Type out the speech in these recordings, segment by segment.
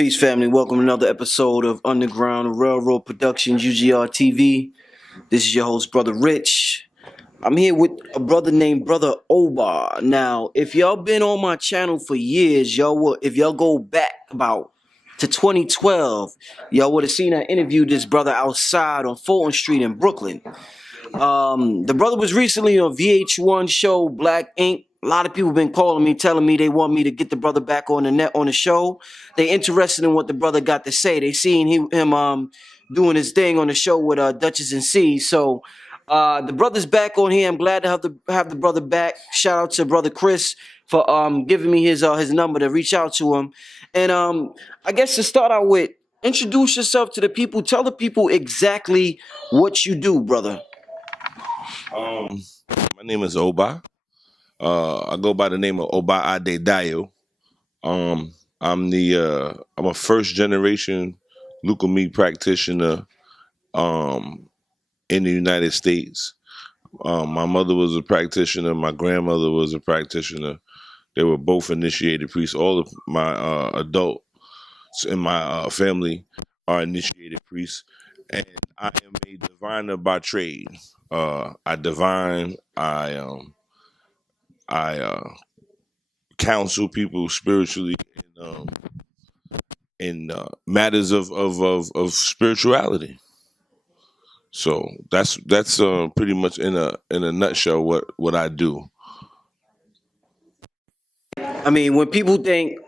Peace, family. Welcome to another episode of Underground Railroad Productions, UGR TV. This is your host, Brother Rich. I'm here with a brother named Brother Oba. Now, if y'all been on my channel for years, if y'all go back about to 2012, y'all would have seen I interviewed this brother outside on Fulton Street in Brooklyn. The brother was recently on VH1 show Black Ink. A lot of people been calling me, telling me they want me to get the brother back on the show. They interested in what the brother got to say. They seen him doing his thing on the show with Duchess and C. So the brother's back on here. I'm glad to have the brother back. Shout out to brother Chris for giving me his number to reach out to him. And I guess to start out with, introduce yourself to the people. Tell the people exactly what you do, brother. My name is Oba. I go by the name of Oba Adedayo. I'm a first generation leukemia practitioner in the United States. My mother was a practitioner. My grandmother was a practitioner. They were both initiated priests. All of my adults in my family are initiated priests, and I am a diviner by trade. I divine. I counsel people spiritually in matters of spirituality. So that's pretty much in a nutshell what I do. I mean, when people think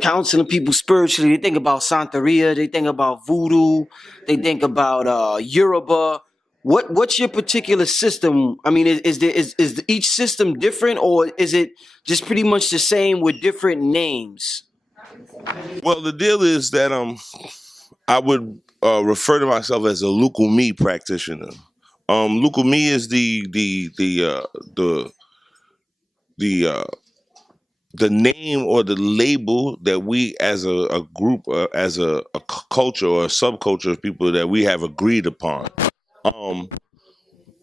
counseling people spiritually, they think about Santeria, they think about voodoo, they think about Yoruba. What's your particular system? I mean, is each system different, or is it just pretty much the same with different names? Well, the deal is that I would refer to myself as a leukemia practitioner. Leukemia is the name or the label that we as a group, as a culture or a subculture of people that we have agreed upon. You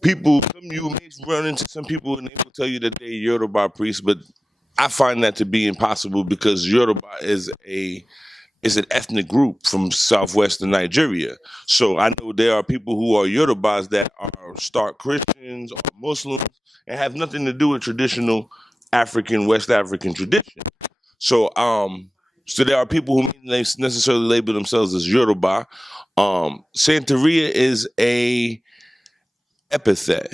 may run into some people and they will tell you that they're Yoruba priests, but I find that to be impossible because Yoruba is an ethnic group from southwestern Nigeria. So I know there are people who are Yorubas that are stark Christians or Muslims and have nothing to do with traditional West African tradition. So there are people who may necessarily label themselves as Yoruba. Santeria is a epithet.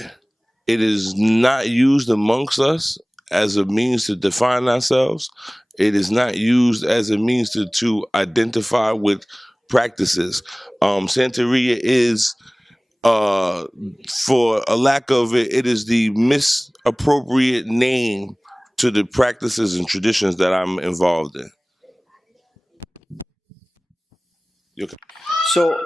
It is not used amongst us as a means to define ourselves. It is not used as a means to identify with practices. Santeria is, for a lack of it, it is the misappropriate name to the practices and traditions that I'm involved in. Okay. So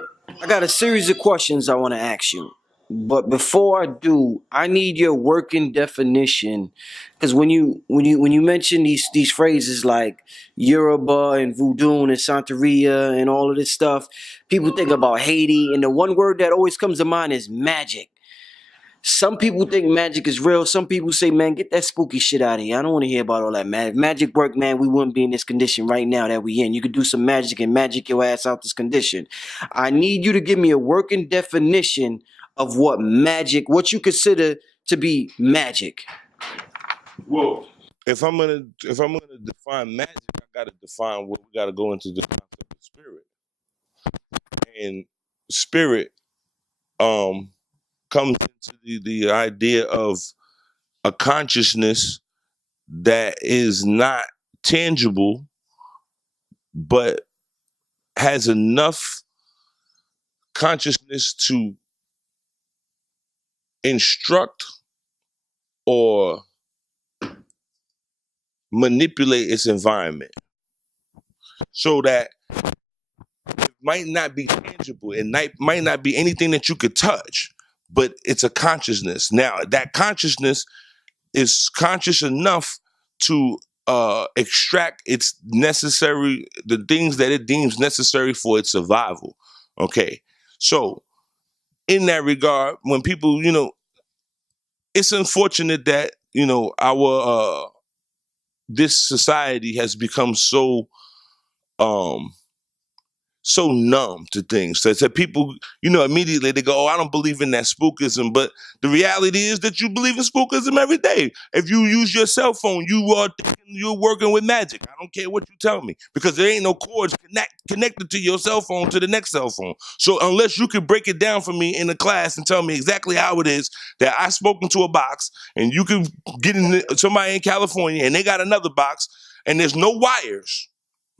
I got a series of questions I want to ask you. But before I do, I need your working definition, because when you mention these phrases like Yoruba and Voodoo and Santeria and all of this stuff, people think about Haiti, and the one word that always comes to mind is magic. Some people think magic is real. Some people say, man, get that spooky shit out of here. I don't want to hear about all that magic. Magic work, man, we wouldn't be in this condition right now that we in. You could do some magic and magic your ass out this condition. I need you to give me a working definition of what you consider to be magic. Well, if I'm gonna define magic, I gotta define what we gotta go into the concept of spirit. And spirit comes into the idea of a consciousness that is not tangible, but has enough consciousness to instruct or manipulate its environment so that it might not be tangible. It might not be anything that you could touch, but it's a consciousness. Now, that consciousness is conscious enough to extract the things that it deems necessary for its survival. Okay. So in that regard, when people, it's unfortunate that, our this society has become so um so numb to things. So people, immediately they go, "Oh, I don't believe in that spookism." But the reality is that you believe in spookism every day. If you use your cell phone, you're working with magic. I don't care what you tell me, because there ain't no cords connected to your cell phone to the next cell phone. So unless you can break it down for me in a class and tell me exactly how it is that I spoke into a box, and you can get in somebody in California and they got another box and there's no wires.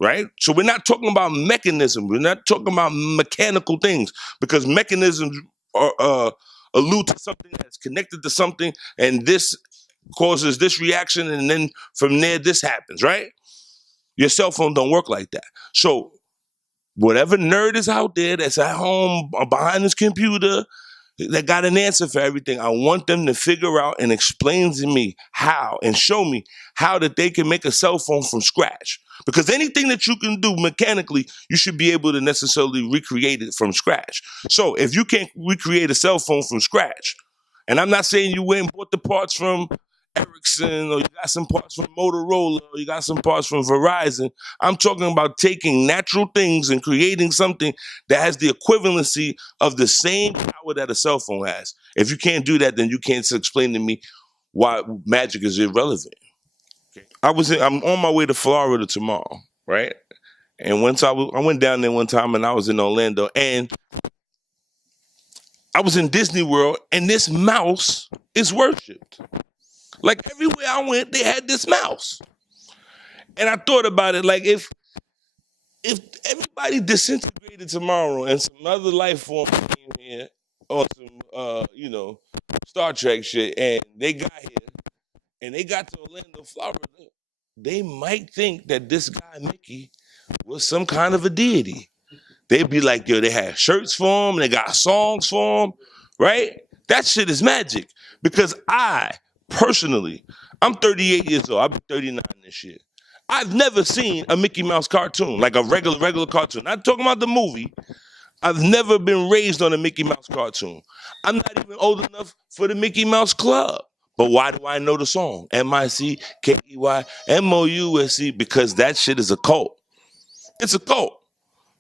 Right? So we're not talking about mechanism. We're not talking about mechanical things, because mechanisms allude to something that's connected to something, and this causes this reaction, and then from there this happens, right? Your cell phone don't work like that. So whatever nerd is out there that's at home behind his computer that got an answer for everything, I want them to figure out and explain to me how, and show me how that they can make a cell phone from scratch. Because anything that you can do mechanically, you should be able to necessarily recreate it from scratch. So if you can't recreate a cell phone from scratch, and I'm not saying you went and bought the parts from Ericsson, or you got some parts from Motorola, or you got some parts from Verizon. I'm talking about taking natural things and creating something that has the equivalency of the same power that a cell phone has. If you can't do that, then you can't explain to me why magic is irrelevant. I'm on my way to Florida tomorrow, right? And once I went down there one time, and I was in Orlando, and I was in Disney World, and this mouse is worshipped. Like everywhere I went, they had this mouse. And I thought about it, like if everybody disintegrated tomorrow and some other life form came here on some Star Trek shit, and they got here and they got to Orlando, Florida, they might think that this guy Mickey was some kind of a deity. They'd be like, yo, they had shirts for him, they got songs for him, right? That shit is magic. Because personally, I'm 38 years old. I'll be 39 this year. I've never seen a Mickey Mouse cartoon, like a regular cartoon. Not talking about the movie. I've never been raised on a Mickey Mouse cartoon. I'm not even old enough for the Mickey Mouse Club. But why do I know the song? MICKEYMOUSE, because that shit is a cult. It's a cult.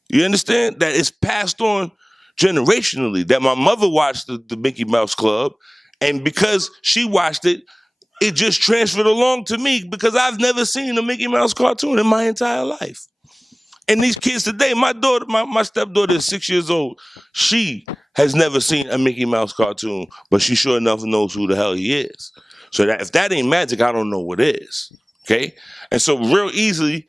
You understand? That it's passed on generationally. That my mother watched the Mickey Mouse Club, and because she watched it, it just transferred along to me, because I've never seen a Mickey Mouse cartoon in my entire life. And these kids today, my stepdaughter is 6 years old. She has never seen a Mickey Mouse cartoon, but she sure enough knows who the hell he is. So that if that ain't magic, I don't know what is. Okay? And so real easily,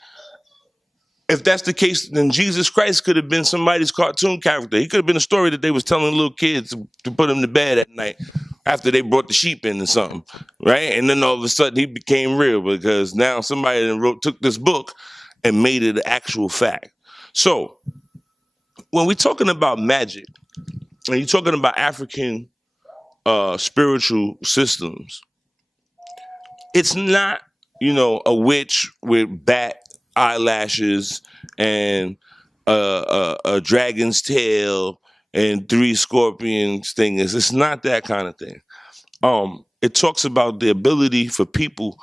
if that's the case, then Jesus Christ could have been somebody's cartoon character. He could have been a story that they was telling little kids to put them to bed at night after they brought the sheep in or something, right? And then all of a sudden he became real, because now somebody took this book and made it an actual fact. So when we're talking about magic, and you're talking about African spiritual systems, it's not, a witch with bat eyelashes and a dragon's tail and 3 scorpion stingers. It's not that kind of thing. It talks about the ability for people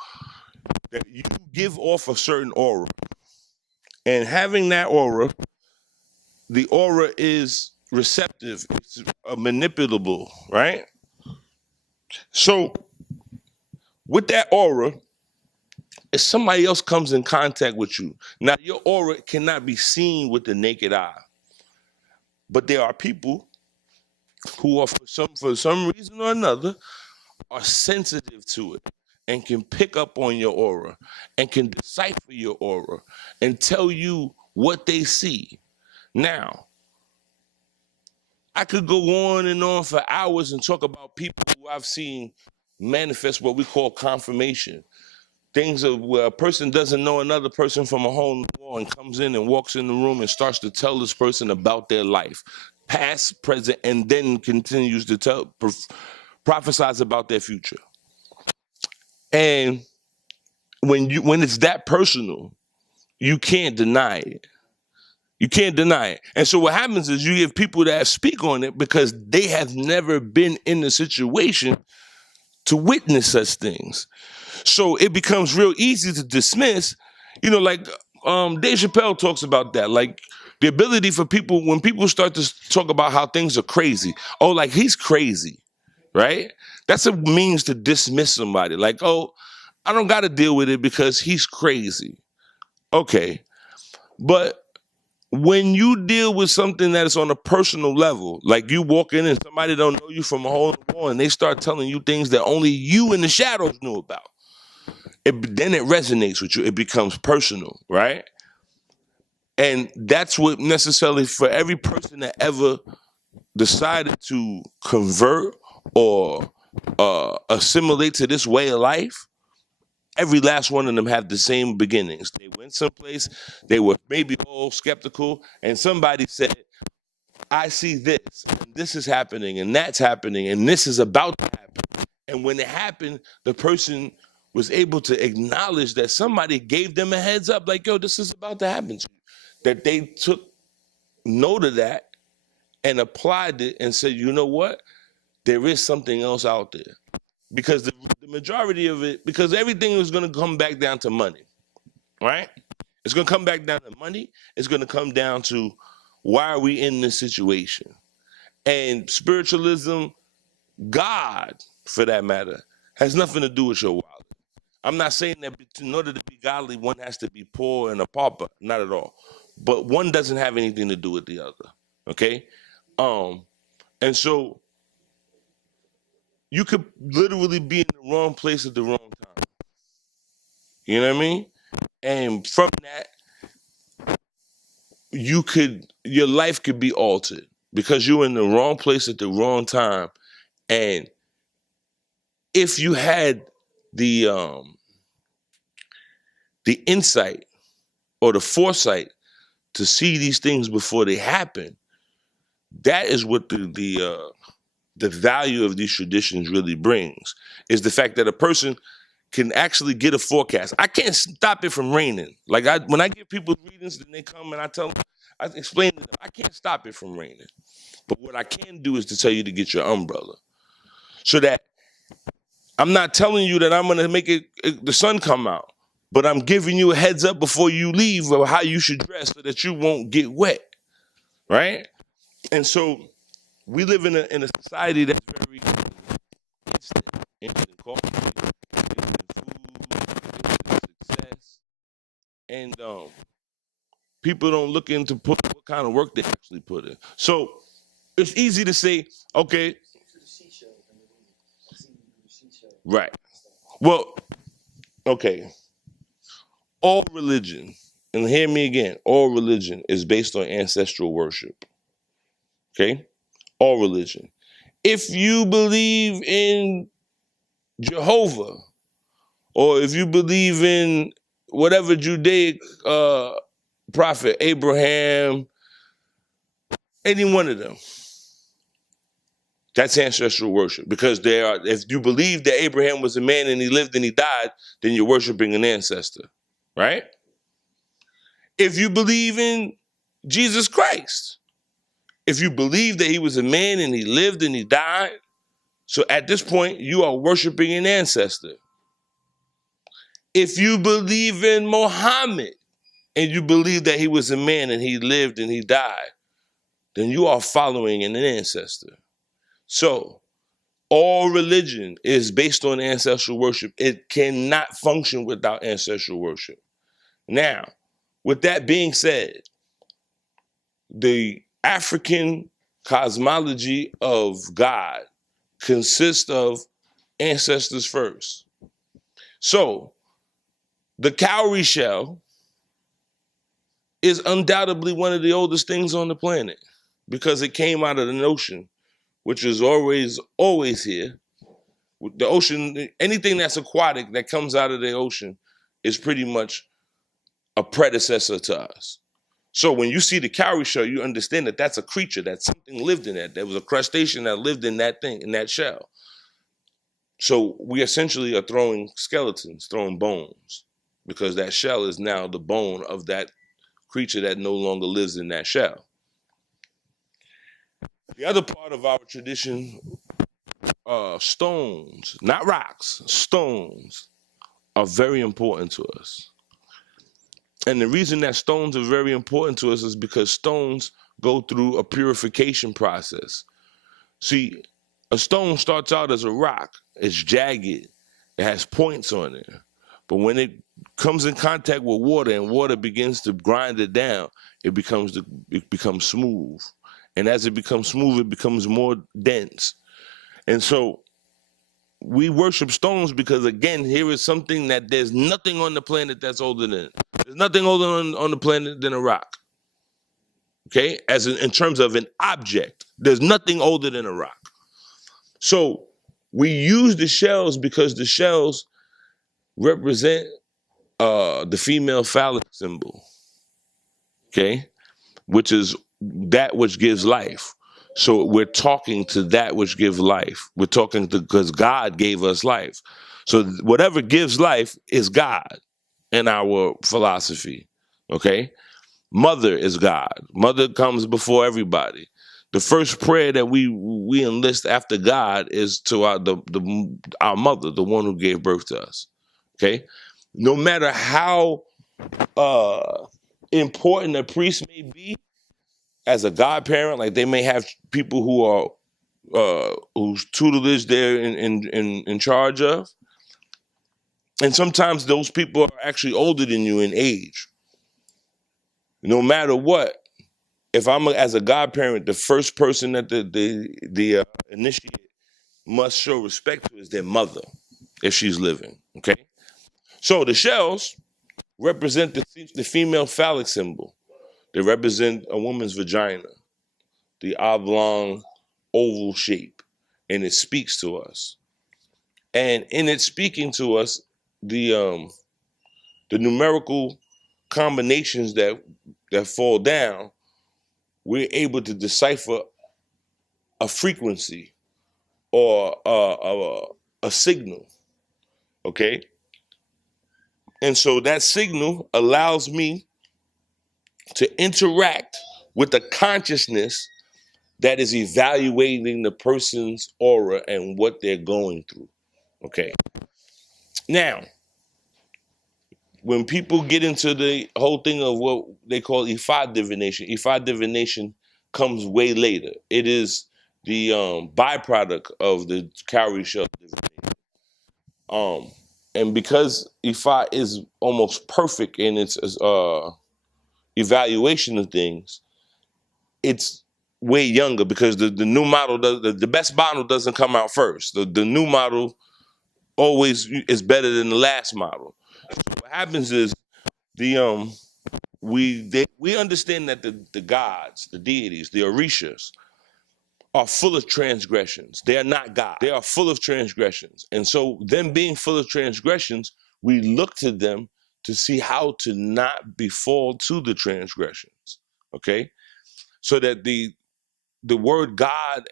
that you give off a certain aura, and having that aura, the aura is receptive, it's manipulable, right? So with that aura, if somebody else comes in contact with you, now your aura cannot be seen with the naked eye, but there are people who are for some reason or another are sensitive to it, and can pick up on your aura, and can decipher your aura, and tell you what they see. Now, I could go on and on for hours and talk about people who I've seen manifest what we call confirmation. Things of where a person doesn't know another person from a hole in the wall, and comes in and walks in the room and starts to tell this person about their life, past, present, and then continues to prophesize about their future. And when it's that personal, you can't deny it. You can't deny it. And so what happens is you give people that speak on it because they have never been in the situation to witness such things. So it becomes real easy to dismiss, like Dave Chappelle talks about that, like the ability for people, when people start to talk about how things are crazy. Oh, like he's crazy, right? That's a means to dismiss somebody. Like, oh, I don't got to deal with it because he's crazy. Okay, but when you deal with something that is on a personal level, like you walk in and somebody don't know you from a hole in the wall, and they start telling you things that only you in the shadows knew about, then it resonates with you. It becomes personal, right? And that's what necessarily, for every person that ever decided to convert or assimilate to this way of life, every last one of them have the same beginnings. They went someplace, they were maybe all skeptical, and somebody said, I see this, and this is happening, and that's happening, and this is about to happen. And when it happened, the person was able to acknowledge that somebody gave them a heads up, like, yo, this is about to happen to you. That they took note of that and applied it and said, you know what? There is something else out there. Because the majority of it, because everything is going to come back down to money, right? It's going to come back down to money. It's going to come down to, why are we in this situation? And spiritualism, God, for that matter, has nothing to do with your wallet. I'm not saying that in order to be godly, one has to be poor and a pauper. Not at all. But one doesn't have anything to do with the other. Okay? And so you could literally be in the wrong place at the wrong time. You know what I mean? And from that, your life could be altered because you're in the wrong place at the wrong time. And if you had the insight or the foresight to see these things before they happen, that is what the value of these traditions really brings, is the fact that a person can actually get a forecast. I can't stop it from raining. Like when I give people readings, then they come and I tell them, I explain to them, I can't stop it from raining. But what I can do is to tell you to get your umbrella. So that I'm not telling you that I'm going to make the sun come out, but I'm giving you a heads up before you leave of how you should dress so that you won't get wet, right? And so we live in a society that's very instant, instant coffee, instant food, instant success, and people don't look into what kind of work they actually put in. So it's easy to say, okay, right. Well, okay. All religion, and hear me again, all religion is based on ancestral worship. Okay? All religion. If you believe in Jehovah, or if you believe in whatever Judaic prophet, Abraham, any one of them, that's ancestral worship. Because if you believe that Abraham was a man and he lived and he died, then you're worshiping an ancestor, right? If you believe in Jesus Christ, if you believe that he was a man and he lived and he died, so at this point, you are worshiping an ancestor. If you believe in Muhammad and you believe that he was a man and he lived and he died, then you are following an ancestor. So all religion is based on ancestral worship. It cannot function without ancestral worship. Now, with that being said, the African cosmology of God consists of ancestors first. So, the cowrie shell is undoubtedly one of the oldest things on the planet because it came out of the ocean, which is always here. The ocean, anything that's aquatic that comes out of the ocean is pretty much a predecessor to us. So when you see the cowrie shell, you understand that that's a creature, that something lived in that. There was a crustacean that lived in that thing, in that shell. So we essentially are throwing skeletons, throwing bones, because that shell is now the bone of that creature that no longer lives in that shell. The other part of our tradition, stones, not rocks, stones, are very important to us. And the reason that stones are very important to us is because stones go through a purification process. See, a stone starts out as a rock. It's jagged. It has points on it. But when it comes in contact with water and water begins to grind it down, it becomes smooth. And as it becomes smooth, it becomes more dense. And so we worship stones because, again, here is something that there's nothing on the planet that's older than it. There's nothing older on the planet than a rock. Okay? In terms of an object, there's nothing older than a rock. So we use the shells because the shells represent the female phallic symbol, okay, which is that which gives life. So we're talking to that which gives life. We're talking to because God gave us life. So whatever gives life is God in our philosophy, okay? Mother is God. Mother comes before everybody. The first prayer that we enlist after God is to our mother, the one who gave birth to us. Okay, no matter how important a priest may be as a godparent, like they may have people who are whose tutelage they're in charge of, and sometimes those people are actually older than you in age. No matter what, if as a godparent, the first person that the initiate must show respect to is their mother, if she's living. Okay, so the shells represent the female phallic symbol. They represent a woman's vagina, the oblong oval shape, and it speaks to us. And in it speaking to us, the numerical combinations that fall down, we're able to decipher a frequency or a signal, okay? And so that signal allows me to interact with the consciousness that is evaluating the person's aura and what they're going through, okay? Now, when people get into the whole thing of what they call Ifa divination comes way later. It is the byproduct of the cowrie shell divination. And because Ifa is almost perfect in its evaluation of things, it's way younger because the new model, the best model doesn't come out first. The new model always is better than the last model. What happens is the we understand that the gods, the deities, the orishas are full of transgressions. They are not God. They are full of transgressions. And so them being full of transgressions, we look to them to see how to not befall to the transgressions. Okay? So that the word God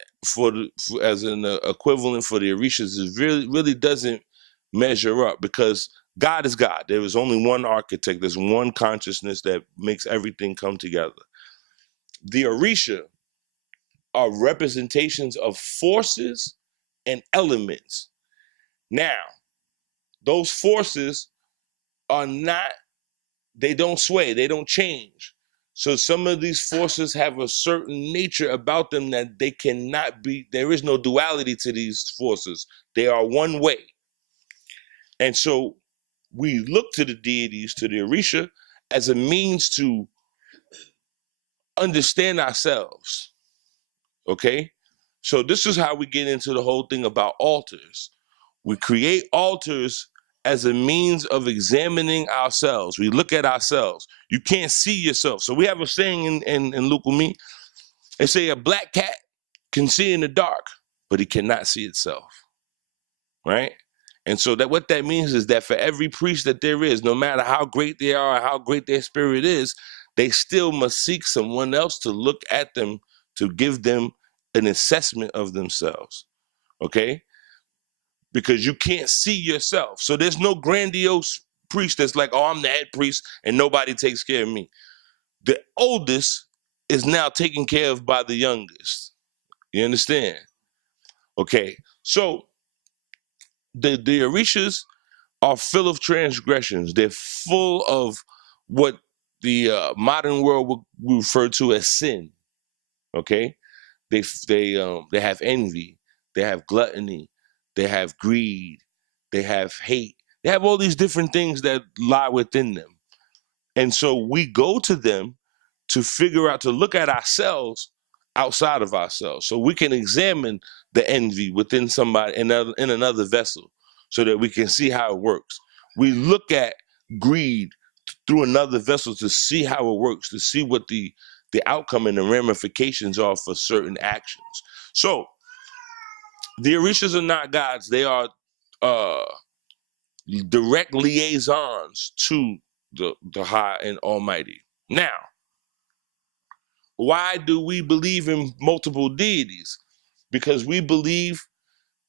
as an equivalent for the orishas is really doesn't measure up because God is God. There is only one architect. There's one consciousness that makes everything come together. The orisha are representations of forces and elements. Now, those forces are not, they don't sway, they don't change. So some of these forces have a certain nature about them that they cannot be, there is no duality to these forces. They are one way. And so we look to the deities, to the Orisha, as a means to understand ourselves. Okay? So this is how we get into the whole thing about altars. We create altars as a means of examining ourselves. We look at ourselves. You can't see yourself. So we have a saying in Lukumi. They say a black cat can see in the dark, but he cannot see itself. Right? And so that what that means is that for every priest that there is, no matter how great they are, or how great their spirit is, they still must seek someone else to look at them, to give them an assessment of themselves. Okay? Because you can't see yourself. So there's no grandiose priest that's like, oh, I'm the head priest and nobody takes care of me. The oldest is now taken care of by the youngest. You understand? Okay. So the Orishas are full of transgressions. They're full of what the modern world would refer to as sin. Okay, they have envy, they have gluttony, they have greed, they have hate, they have all these different things that lie within them. And so we go to them to figure out, to look at ourselves outside of ourselves, so we can examine the envy within somebody in another vessel, so that we can see how it works. We look at greed through another vessel to see how it works, to see what the outcome and the ramifications are for certain actions. So the Orishas are not gods; they are uh, direct liaisons to the High and Almighty. Now, why do we believe in multiple deities? Because we believe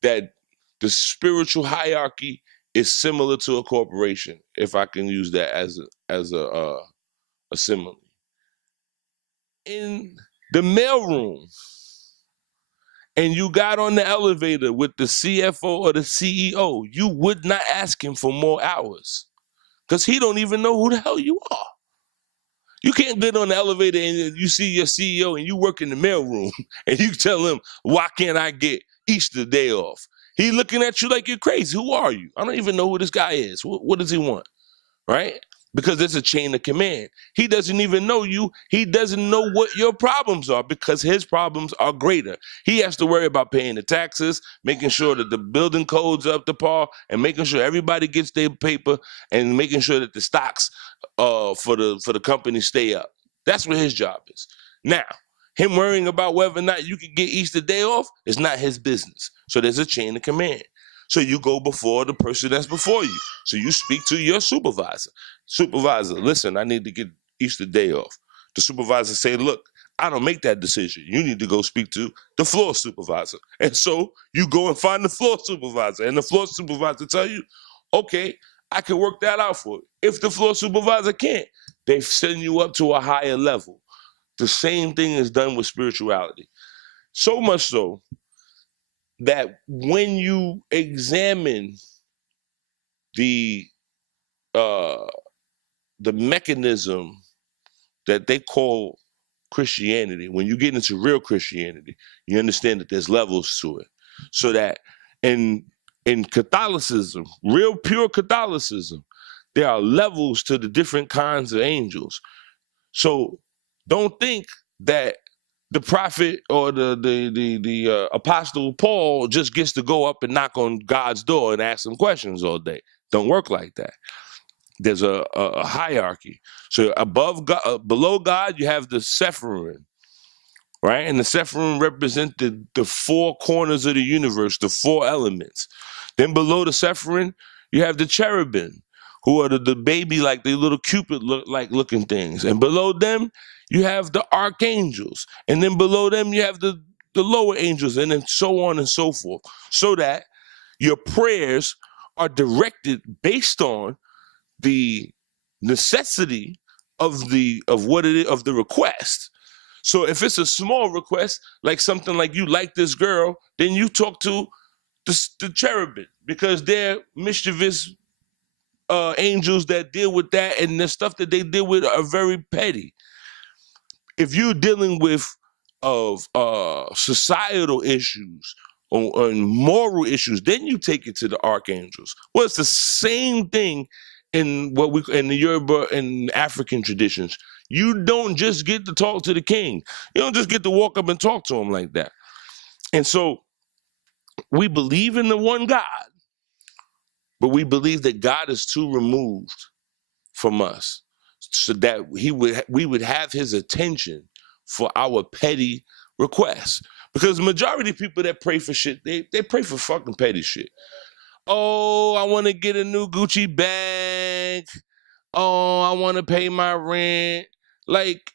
that the spiritual hierarchy is similar to a corporation, if I can use that as a simile. In the mailroom, and you got on the elevator with the CFO or the CEO, you would not ask him for more hours, because he don't even know who the hell you are. You can't get on the elevator and you see your CEO and you work in the mailroom and you tell him, why can't I get Easter day off? He looking at you like you're crazy. Who are you? I don't even know who this guy is. What does he want? Right? Because there's a chain of command. He doesn't even know you. He doesn't know what your problems are, because his problems are greater. He has to worry about paying the taxes, making sure that the building code's up to par, and making sure everybody gets their paper, and making sure that the stocks for the company stay up. That's what his job is. Now, him worrying about whether or not you can get Easter day off is not his business. So there's a chain of command. So you go before the person that's before you. So you speak to your supervisor. Supervisor, listen, I need to get Easter day off. The supervisor say, look, I don't make that decision. You need to go speak to the floor supervisor. And so you go and find the floor supervisor, and the floor supervisor tell you, okay, I can work that out for you. If the floor supervisor can't, they send you up to a higher level. The same thing is done with spirituality. So much so that when you examine the uh, the mechanism that they call Christianity, when you get into real Christianity, you understand that there's levels to it. So that in Catholicism, real pure Catholicism, there are levels to the different kinds of angels. So don't think that the prophet or the apostle Paul just gets to go up and knock on God's door and ask him questions all day. Don't work like that. There's a hierarchy. So above God, below God, you have the Sephirim, right? And the Sephirim represent the four corners of the universe, the four elements. Then below the Sephirim, you have the cherubim, who are the baby, like the little Cupid looking things. And below them, you have the archangels. And then below them, you have the lower angels, and then so on and so forth. So that your prayers are directed based on the necessity of the request. So if it's a small request, like something like you like this girl, then you talk to the cherubim, because they're mischievous angels that deal with that, and the stuff that they deal with are very petty. If you're dealing with societal issues or moral issues, then you take it to the archangels. Well, it's the same thing in in the Yoruba and African traditions. You don't just get to talk to the king. You don't just get to walk up and talk to him like that. And so we believe in the one God, but we believe that God is too removed from us, so that we would have his attention for our petty requests. Because the majority of people that pray for shit, they pray for fucking petty shit. Oh, I want to get a new Gucci bag. Oh, I want to pay my rent. Like,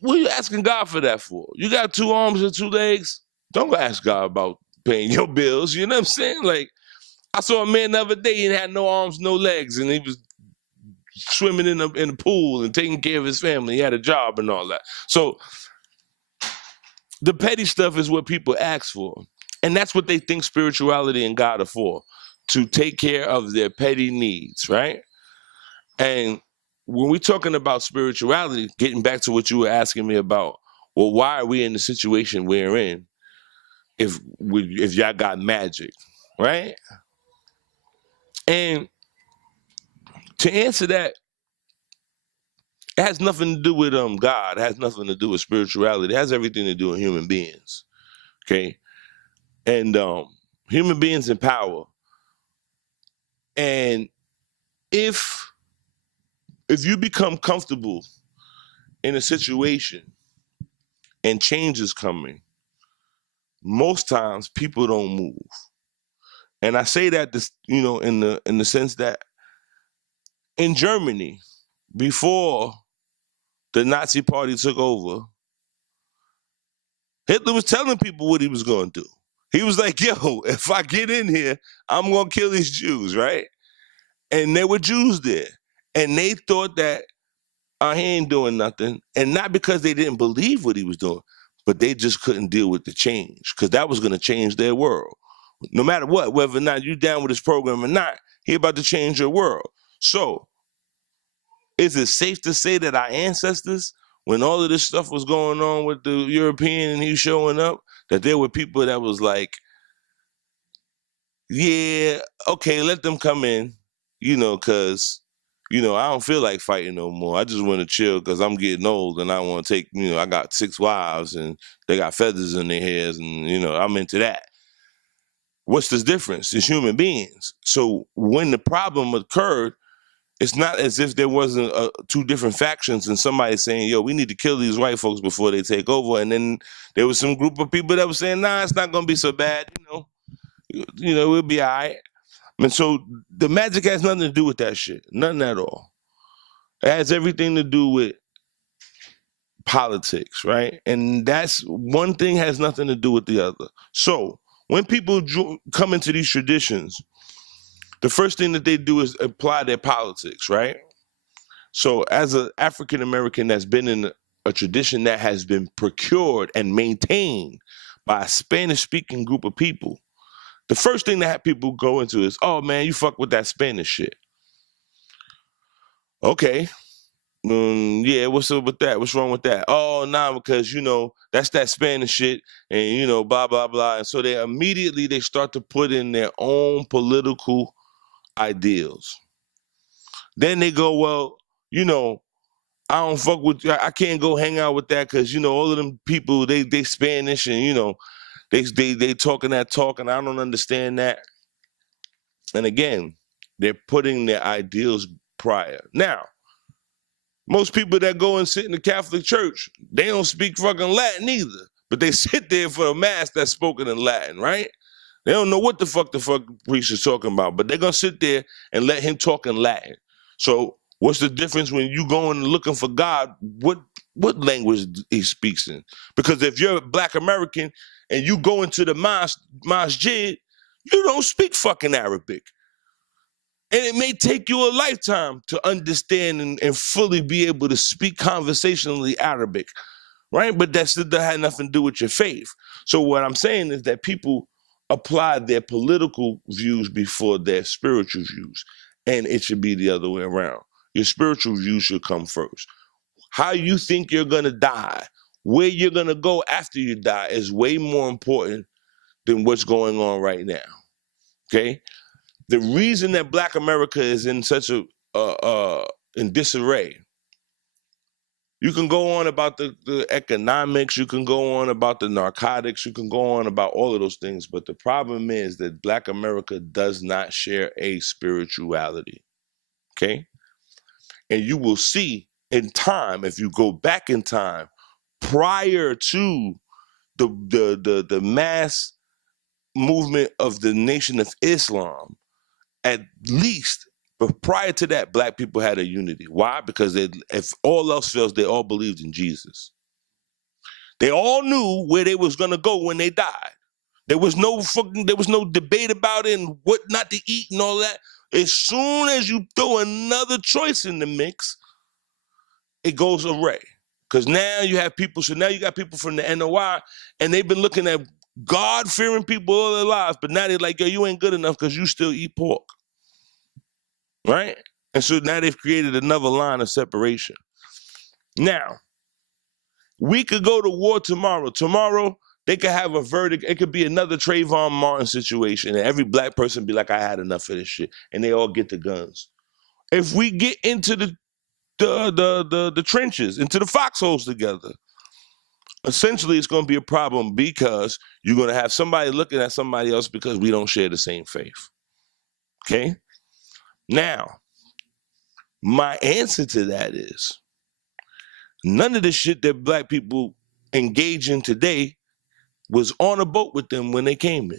what are you asking God for that for? You got two arms and two legs? Don't go ask God about paying your bills. You know what I'm saying? Like, I saw a man the other day, he had no arms, no legs, and he was swimming in the pool and taking care of his family. He had a job and all that. So the petty stuff is what people ask for. And that's what they think spirituality and God are for, to take care of their petty needs, right? And when we're talking about spirituality, getting back to what you were asking me about, well, why are we in the situation we're in if y'all got magic, right? And to answer that, it has nothing to do with God. It has nothing to do with spirituality. It has everything to do with human beings. Okay, and human beings in power. And if you become comfortable in a situation and change is coming, most times people don't move. And I say that this, in the sense that in Germany, before the Nazi Party took over, Hitler was telling people what he was going to do. He was like, yo, if I get in here, I'm going to kill these Jews, right? And there were Jews there. And they thought that he ain't doing nothing. And not because they didn't believe what he was doing, but they just couldn't deal with the change because that was going to change their world. No matter what, whether or not you're down with this program or not, he about to change your world. So is it safe to say that our ancestors, when all of this stuff was going on with the European and he showing up, that there were people that was like, yeah, okay, let them come in, because, I don't feel like fighting no more. I just want to chill because I'm getting old and I want to take, I got 6 wives and they got feathers in their hairs and, I'm into that. What's the difference? It's human beings. So when the problem occurred, it's not as if there wasn't 2 different factions and somebody saying, yo, we need to kill these white folks before they take over. And then there was some group of people that were saying, nah, it's not going to be so bad. We'll be all right. And so the magic has nothing to do with that shit. Nothing at all. It has everything to do with politics, right? And that's one thing has nothing to do with the other. So when people come into these traditions, the first thing that they do is apply their politics, right? So as an African American that's been in a tradition that has been procured and maintained by a Spanish-speaking group of people, the first thing that people go into is, oh man, you fuck with that Spanish shit. Okay. Yeah, what's up with that? What's wrong with that? Oh, nah, because, that's that Spanish shit and, blah, blah, blah. And so they start to put in their own political ideals. Then they go, well, I don't fuck with, I can't go hang out with that because, all of them people, they Spanish and, they talking that talk and I don't understand that. And again, they're putting their ideals prior. Now, most people that go and sit in the Catholic Church, they don't speak fucking Latin either. But they sit there for a mass that's spoken in Latin, right? They don't know what the fuck priest is talking about, but they're going to sit there and let him talk in Latin. So what's the difference when you going looking for God? What language he speaks in? Because if you're a Black American and you go into the masjid, you don't speak fucking Arabic. And it may take you a lifetime to understand and fully be able to speak conversationally Arabic, right? But that had nothing to do with your faith. So what I'm saying is that people apply their political views before their spiritual views. And it should be the other way around. Your spiritual views should come first. How you think you're going to die, where you're going to go after you die is way more important than what's going on right now, okay? The reason that Black America is in such in disarray, you can go on about the economics, you can go on about the narcotics, you can go on about all of those things, but the problem is that Black America does not share a spirituality, okay? And you will see in time, if you go back in time, prior to the mass movement of the Nation of Islam, at least, but prior to that, Black people had a unity. Why? Because if all else fails, they all believed in Jesus. They all knew where they was gonna go when they died. There was no debate about it and what not to eat and all that. As soon as you throw another choice in the mix, it goes array. Because now you have people, so now you got people from the NOI, and they've been looking at God-fearing people all their lives, but now they're like, yo, you ain't good enough because you still eat pork. Right? And so now they've created another line of separation. Now, we could go to war tomorrow. Tomorrow, they could have a verdict. It could be another Trayvon Martin situation, and every black person be like, I had enough of this shit. And they all get the guns. If we get into the trenches, into the foxholes together, essentially it's going to be a problem because you're going to have somebody looking at somebody else because we don't share the same faith. Okay? Now, my answer to that is none of the shit that black people engage in today was on a boat with them when they came here.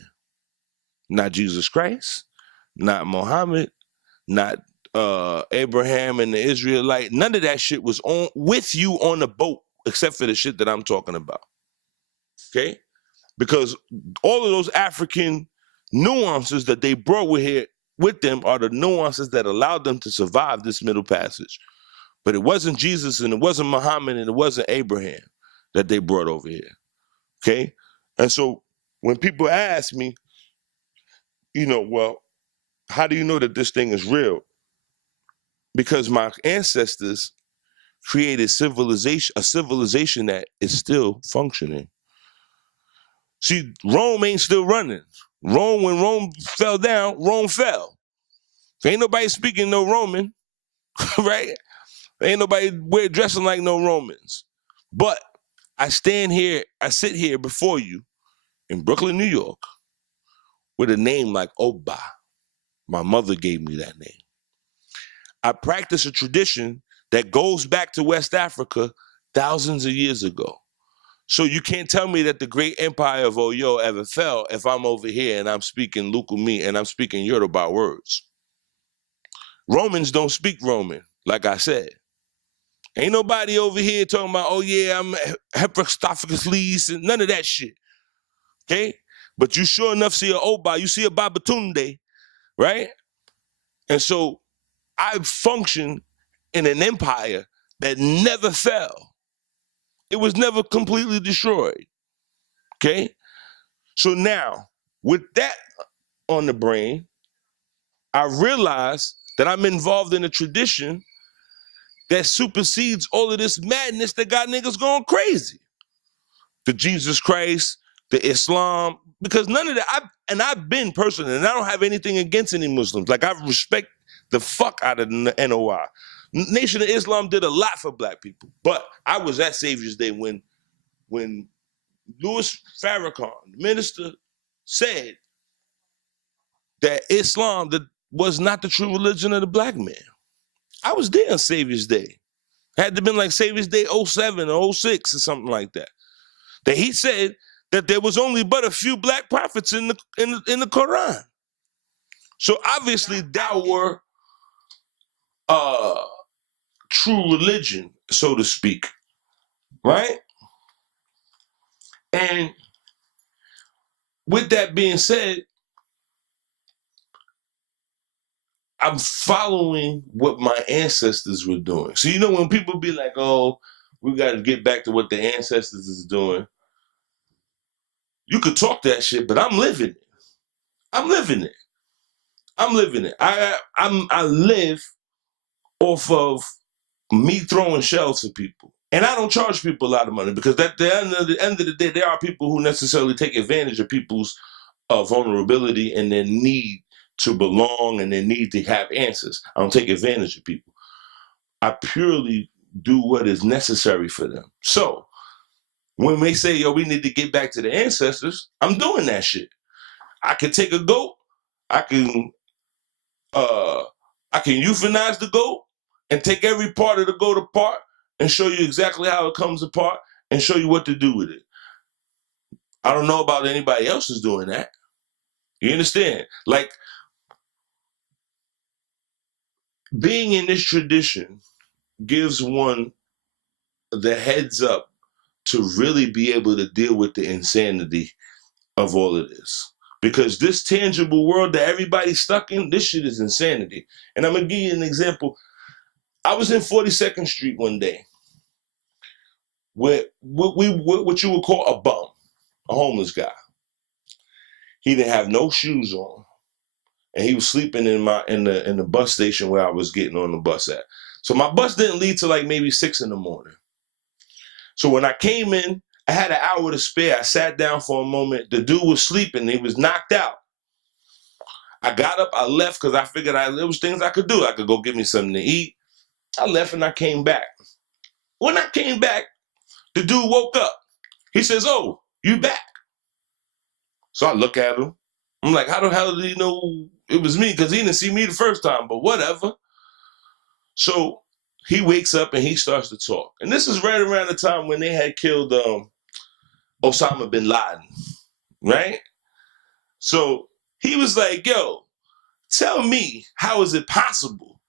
Not Jesus Christ, not Muhammad, not Abraham and the Israelite. None of that shit was on with you on the boat except for the shit that I'm talking about. Okay? Because all of those African nuances that they brought with them are the nuances that allowed them to survive this Middle Passage. But it wasn't Jesus and it wasn't Muhammad and it wasn't Abraham that they brought over here. Okay? And so when people ask me, well, how do you know that this thing is real? Because my ancestors created a civilization that is still functioning. See, Rome ain't still running. When Rome fell down, Rome fell. There ain't nobody speaking no Roman, right? There ain't nobody dressing like no Romans. But I sit here before you in Brooklyn, New York, with a name like Oba. My mother gave me that name. I practice a tradition that goes back to West Africa thousands of years ago. So you can't tell me that the great empire of Oyo ever fell if I'm over here and I'm speaking Lukumi and I'm speaking Yoruba words. Romans don't speak Roman, like I said. Ain't nobody over here talking about, oh yeah, I'm Heprostophagus and none of that shit. Okay? But you sure enough see a Oba, you see a Babatunde, right? And so I function in an empire that never fell. It was never completely destroyed. Okay? So now, with that on the brain, I realize that I'm involved in a tradition that supersedes all of this madness that got niggas going crazy. The Jesus Christ, the Islam, because none of that, I've been personally, and I don't have anything against any Muslims. Like, I respect the fuck out of the NOI. Nation of Islam did a lot for black people, but I was at Savior's Day when Louis Farrakhan, the minister, said that Islam was not the true religion of the black man. I was there on Savior's Day. Had to been like Savior's Day 07 or 06 or something like that. That he said that there was only but a few black prophets in the Quran. So obviously that were true religion, so to speak. Right? And with that being said, I'm following what my ancestors were doing. So, when people be like, oh, we got to get back to what the ancestors is doing, you could talk that shit, but I'm living it. I'm living it. I live off of me throwing shells for people. And I don't charge people a lot of money because at the end of the day, there are people who necessarily take advantage of people's vulnerability and their need to belong and their need to have answers. I don't take advantage of people. I purely do what is necessary for them. So when they say, yo, we need to get back to the ancestors, I'm doing that shit. I can take a goat. I can euthanize the goat and take every part of the goat apart and show you exactly how it comes apart and show you what to do with it. I don't know about anybody else is doing that. You understand? Like, being in this tradition gives one the heads up to really be able to deal with the insanity of all of this. Because this tangible world that everybody's stuck in, this shit is insanity. And I'm going to give you an example. I was in 42nd Street one day with what you would call a bum, a homeless guy. He didn't have no shoes on, and he was sleeping in the bus station where I was getting on the bus at. So my bus didn't leave till like maybe 6 in the morning. So when I came in, I had an hour to spare. I sat down for a moment. The dude was sleeping. He was knocked out. I got up. I left because I figured there was things I could do. I could go get me something to eat. I left and I came back. When I came back, the dude woke up. He says, "Oh, you back?" So I look at him. I'm like, how the hell did he know it was me? Because he didn't see me the first time, but whatever. So he wakes up and he starts to talk. And this is right around the time when they had killed Osama bin Laden, right? So he was like, yo, tell me, how is it possible?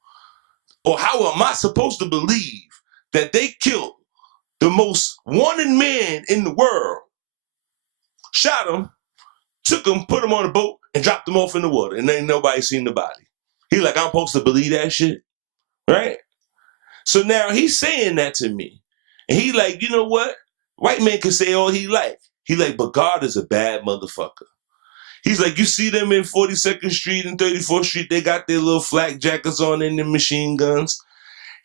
Or how am I supposed to believe that they killed the most wanted man in the world, shot him, took him, put him on a boat, and dropped him off in the water, and ain't nobody seen the body? He like, I'm supposed to believe that shit, right? So now he's saying that to me. And he like, you know what? White man can say all he like. He like, but God is a bad motherfucker. He's like, you see them in 42nd Street and 34th Street, they got their little flak jackets on and their machine guns.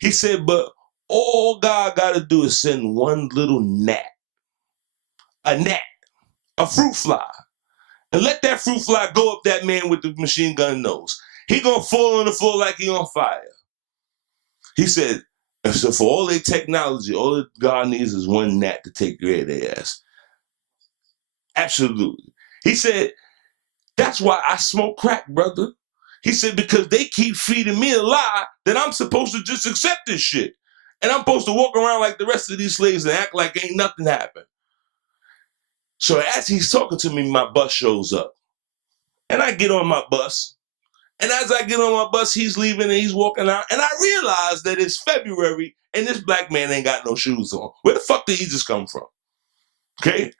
He said, but all God got to do is send one little gnat, a fruit fly, and let that fruit fly go up that man with the machine gun nose. He gonna fall on the floor like he on fire. He said, so for all their technology, all that God needs is one gnat to take care of their ass. Absolutely. He said, that's why I smoke crack, brother. He said, because they keep feeding me a lie that I'm supposed to just accept this shit. And I'm supposed to walk around like the rest of these slaves and act like ain't nothing happened. So as he's talking to me, my bus shows up. And I get on my bus. And as I get on my bus, he's leaving and he's walking out. And I realize that it's February and this black man ain't got no shoes on. Where the fuck did he just come from? Okay?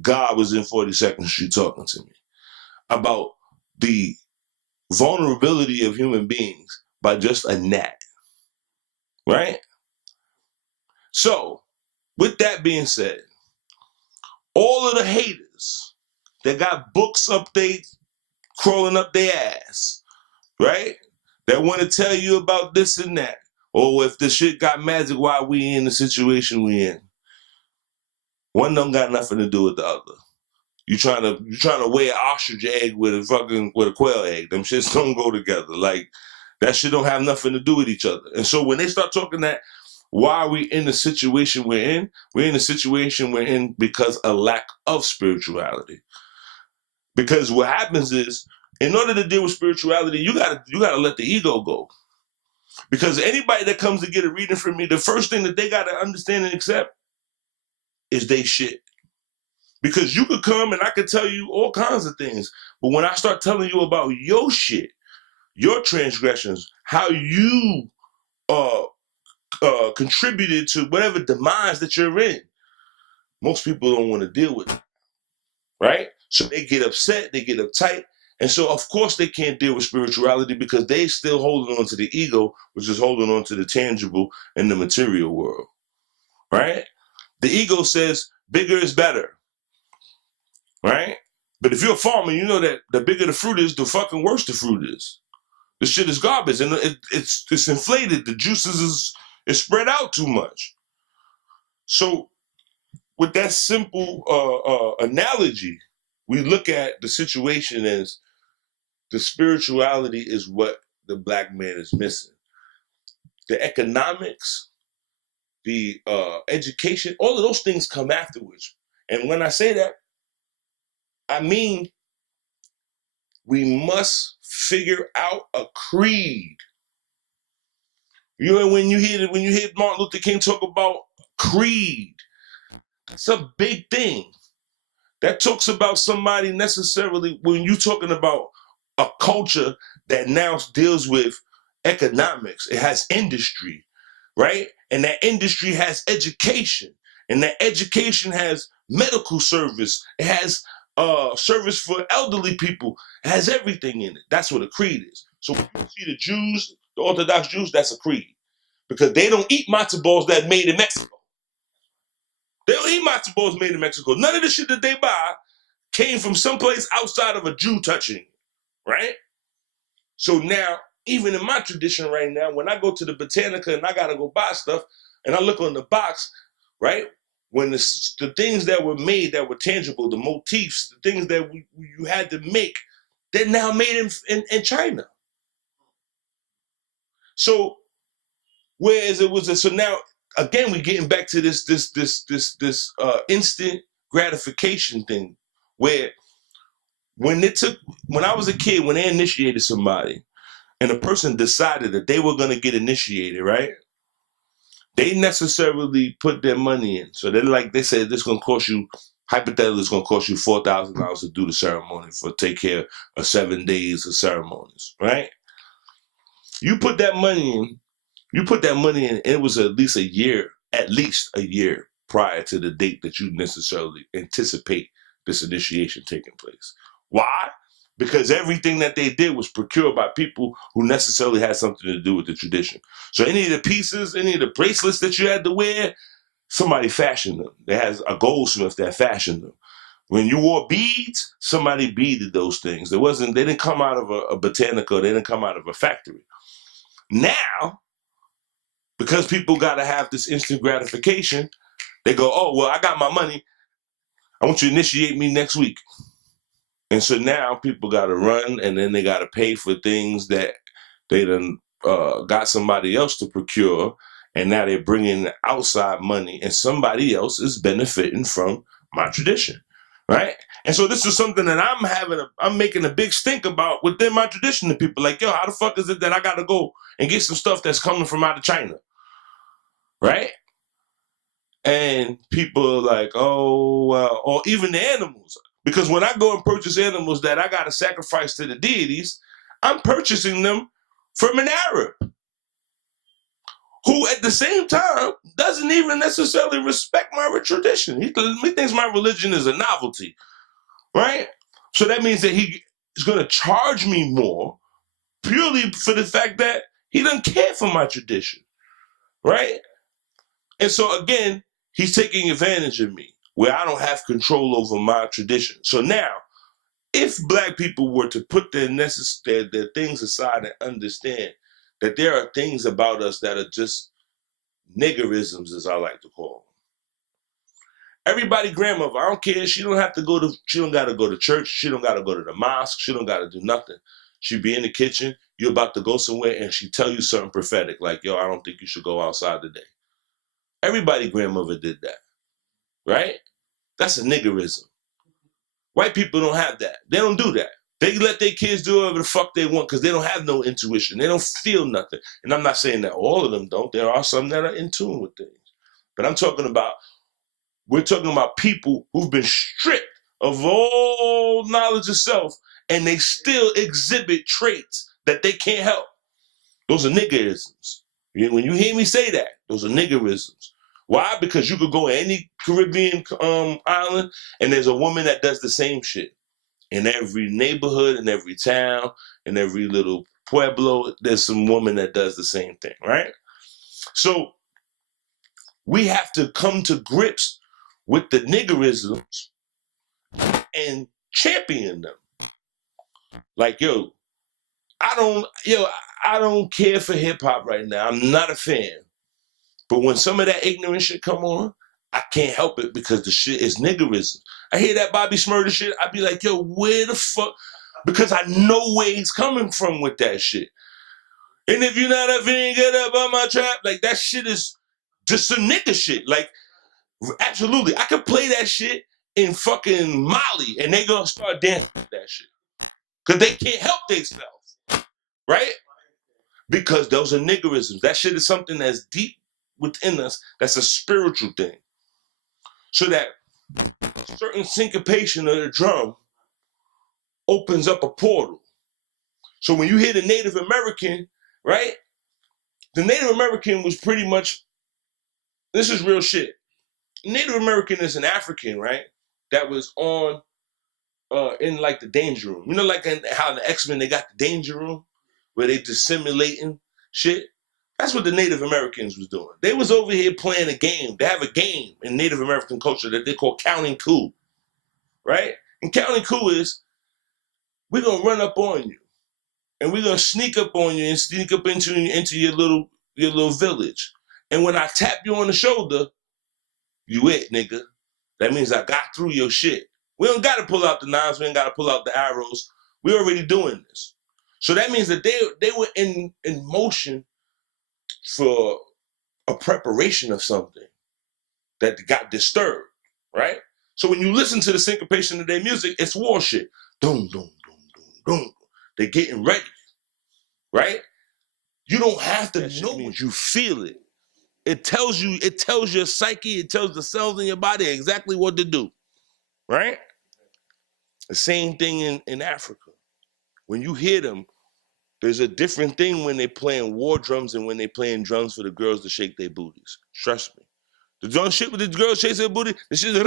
God was in 42nd Street talking to me about the vulnerability of human beings by just a gnat. Right? So, with that being said, all of the haters that got books up they crawling up their ass, right? That want to tell you about this and that. Or if the shit got magic, why we in the situation we in. One don't got nothing to do with the other. You trying to weigh an ostrich egg with a quail egg. Them shits don't go together. Like, that shit don't have nothing to do with each other. And so when they start talking that, why are we in the situation we're in? We're in the situation we're in because of lack of spirituality. Because what happens is, in order to deal with spirituality, you gotta let the ego go. Because anybody that comes to get a reading from me, the first thing that they gotta understand and accept is they shit. Because you could come and I could tell you all kinds of things, but when I start telling you about your shit, your transgressions, how you contributed to whatever demise that you're in, most people don't want to deal with it, right? So they get upset, they get uptight, and so of course they can't deal with spirituality because they still holding on to the ego, which is holding on to the tangible and the material world, right? The ego says bigger is better, right? But if you're a farmer, you know that the bigger the fruit is, the fucking worse the fruit is. The shit is garbage, and it's inflated. The juices is spread out too much. So with that simple analogy, we look at the situation as the spirituality is what the black man is missing. The economics, the education, all of those things come afterwards. And when I say that, I mean we must figure out a creed. You know, when you hear Martin Luther King talk about creed, that's a big thing. That talks about somebody necessarily, when you're talking about a culture that now deals with economics, it has industry, right? And that industry has education, and that education has medical service, it has service for elderly people, it has everything in it. That's what a creed is. So when you see the Jews, the Orthodox Jews, that's a creed. Because they don't eat matzo balls that made in Mexico. They don't eat matzo balls made in Mexico. None of the shit that they buy came from someplace outside of a Jew touching, right? So now, even in my tradition right now, when I go to the Botanica and I gotta go buy stuff, and I look on the box, right? When the things that were made that were tangible, the motifs, the things that you had to make, they're now made in China. So whereas it was so now again we're getting back to this instant gratification thing, where when I was a kid, when they initiated somebody and a person decided that they were going to get initiated, right? They necessarily put their money in. So they said this is going to cost you, hypothetically, it's going to cost you $4,000 to do the ceremony, for take care of 7 days of ceremonies, right? You put that money in, and it was at least a year prior to the date that you necessarily anticipate this initiation taking place. Why? Because everything that they did was procured by people who necessarily had something to do with the tradition. So any of the pieces, any of the bracelets that you had to wear, somebody fashioned them. There has a goldsmith that fashioned them. When you wore beads, somebody beaded those things. They didn't come out of a botanica, they didn't come out of a factory. Now, because people got to have this instant gratification, they go, oh, well, I got my money. I want you to initiate me next week. And so now people got to run, and then they got to pay for things that they done got somebody else to procure, and now they're bringing outside money, and somebody else is benefiting from my tradition, right? And so this is something that I'm making a big stink about within my tradition. To people like, yo, how the fuck is it that I got to go and get some stuff that's coming from out of China, right? And people are like, oh, well, or even the animals. Because when I go and purchase animals that I got to sacrifice to the deities, I'm purchasing them from an Arab who at the same time doesn't even necessarily respect my tradition. He thinks my religion is a novelty, right? So that means that he is going to charge me more purely for the fact that he doesn't care for my tradition, right? And so again, he's taking advantage of me, where I don't have control over my tradition. So now, if Black people were to put their things aside and understand that there are things about us that are just niggerisms, as I like to call them. Everybody grandmother, I don't care, she don't got to go to church, she don't got to go to the mosque, she don't got to do nothing. She be in the kitchen, you're about to go somewhere, and she tell you something prophetic, like, yo, I don't think you should go outside today. Everybody grandmother did that, right? That's a niggerism. White people don't have that. They don't do that. They let their kids do whatever the fuck they want because they don't have no intuition. They don't feel nothing. And I'm not saying that all of them don't. There are some that are in tune with things. But we're talking about people who've been stripped of all knowledge of self, and they still exhibit traits that they can't help. Those are niggerisms. When you hear me say that, those are niggerisms. Why? Because you could go to any Caribbean island, and there's a woman that does the same shit. In every neighborhood, in every town, in every little pueblo, there's some woman that does the same thing, right? So we have to come to grips with the niggerisms and champion them. Like, I don't care for hip hop right now. I'm not a fan. But when some of that ignorant shit come on, I can't help it because the shit is niggerism. I hear that Bobby Shmurda shit, I be like, yo, where the fuck? Because I know where he's coming from with that shit. And if you're not a fiend, get up on my trap. Like, that shit is just some nigga shit. Like, absolutely. I could play that shit in fucking Mali and they gonna start dancing with that shit. Because they can't help themselves. Right? Because those are niggerisms. That shit is something that's deep within us. That's a spiritual thing. So that a certain syncopation of the drum opens up a portal. So when you hear the Native American, right? The Native American was pretty much, this is real shit. Native American is an African, right? That was on, in like the danger room. You know, like how the X-Men, they got the danger room where they just simulating shit? That's what the Native Americans was doing. They was over here playing a game. They have a game in Native American culture that they call counting coup, right? And counting coup is, we're going to run up on you. and we're gonna sneak up on you and sneak up into your little village. And when I tap you on the shoulder, you it, nigga. That means I got through your shit. We don't gotta pull out the knives, we ain't gotta pull out the arrows. We already doing this. So that means that they were in motion for a preparation of something that got disturbed, right? So when you listen to the syncopation of their music, it's war shit. Doom, doom, doom, doom, doom. They're getting ready, right? You don't have to know it. You feel it. It tells your psyche, it tells the cells in your body exactly what to do, right? The same thing in Africa. When you hear them, there's a different thing when they're playing war drums and when they're playing drums for the girls to shake their booties. Trust me. The drum shit with the girls shake their booty, the shit is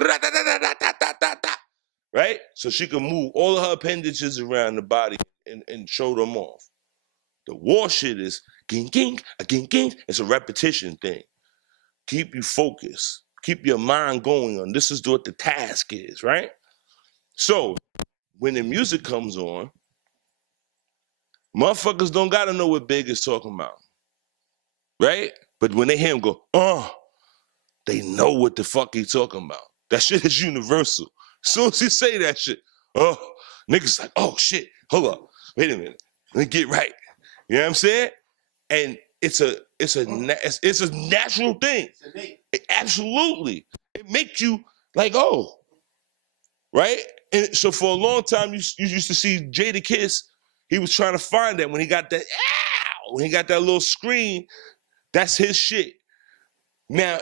right? So she can move all of her appendages around the body and show them off. The war shit is ging, ging, a ging, ging. It's a repetition thing. Keep you focused. Keep your mind going on this is what the task is, right? So when the music comes on, motherfuckers don't gotta know what Big is talking about, right? But when they hear him go, they know what the fuck he talking about. That shit is universal. As soon as he say that shit, niggas like, oh shit, hold up, wait a minute, let me get right. You know what I'm saying? And it's a natural thing. Absolutely, it makes you like, oh, right? And so for a long time, you used to see Jadakiss. He was trying to find that when he got that, when he got that little screen, that's his shit. Now,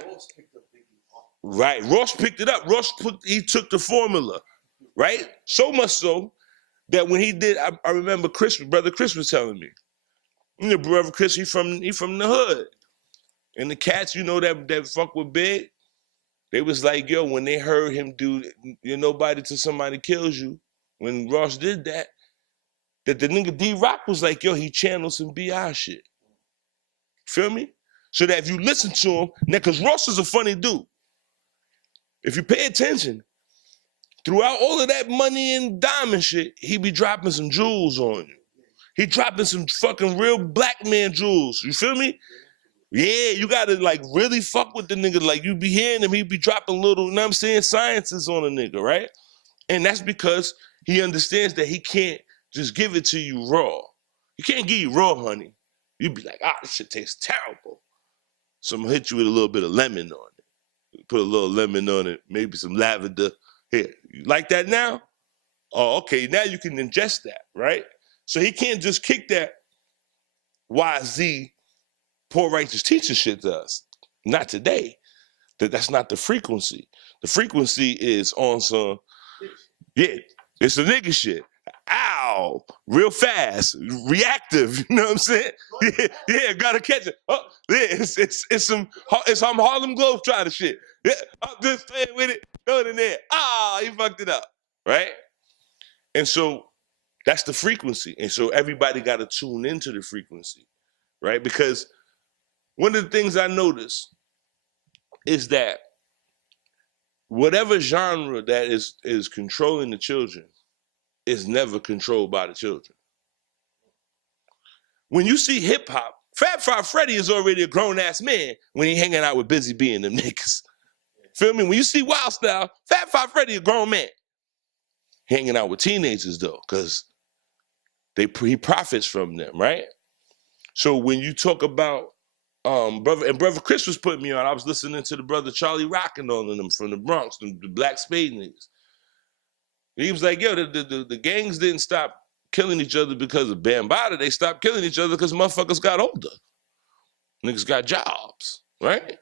right, Ross picked it up. He took the formula, right? So much so that when he did, I remember Brother Chris was telling me, Brother Chris, he from the hood. And the cats, that fuck with Big, they was like, yo, when they heard him do You're Nobody Till Somebody Kills You, when Ross did that the nigga D-Rock was like, yo, he channeled some B.I. shit. Feel me? So that if you listen to him, now, because Ross is a funny dude. If you pay attention, throughout all of that money and diamond shit, he be dropping some jewels on you. He dropping some fucking real black man jewels. You feel me? Yeah, you gotta like really fuck with the nigga. Like you be hearing him, he be dropping little, you know what I'm saying, sciences on a nigga, right? And that's because he understands that he can't just give it to you raw. He can't give you raw honey. You'd be like, this shit tastes terrible. So I'm gonna hit you with a little bit of lemon on it. Put a little lemon on it, maybe some lavender. Here, you like that now? Oh, okay, now you can ingest that, right? So he can't just kick that YZ poor righteous teacher shit to us. Not today. That's not the frequency. The frequency is on some, it's the nigga shit. Ow, real fast, reactive. You know what I'm saying? Yeah, gotta catch it. Oh, yeah, it's some Harlem Globetrotter shit. Yeah, I'm just playing with it. Throw it in there. He fucked it up, right? And so that's the frequency. And so everybody got to tune into the frequency, right? Because one of the things I noticed is that whatever genre that is controlling the children is never controlled by the children. When you see hip hop, Fab Five Freddy is already a grown ass man when he hanging out with Busy Bee and them niggas. Feel me? When you see Wild Style, Fab Five Freddy a grown man. Hanging out with teenagers though, because he profits from them, right? So when you talk about Brother Chris was putting me on, I was listening to the brother Charlie Rock and all of them from the Bronx, the Black Spade niggas. He was like, yo, the gangs didn't stop killing each other because of Bambaataa. They stopped killing each other because motherfuckers got older. Niggas got jobs, right?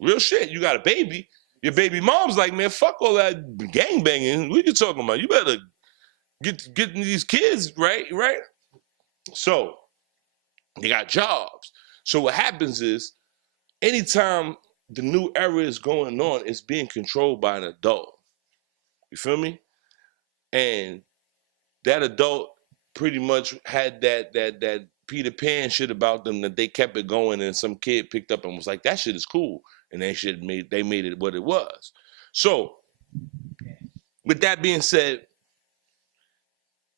Real shit. You got a baby. Your baby mom's like, man, fuck all that gang banging. What you talking about? You better get these kids right? So they got jobs. So what happens is, anytime the new era is going on, it's being controlled by an adult. You feel me? And that adult pretty much had that Peter Pan shit about them that they kept it going, and some kid picked up and was like, that shit is cool. And they made it what it was. So, with that being said,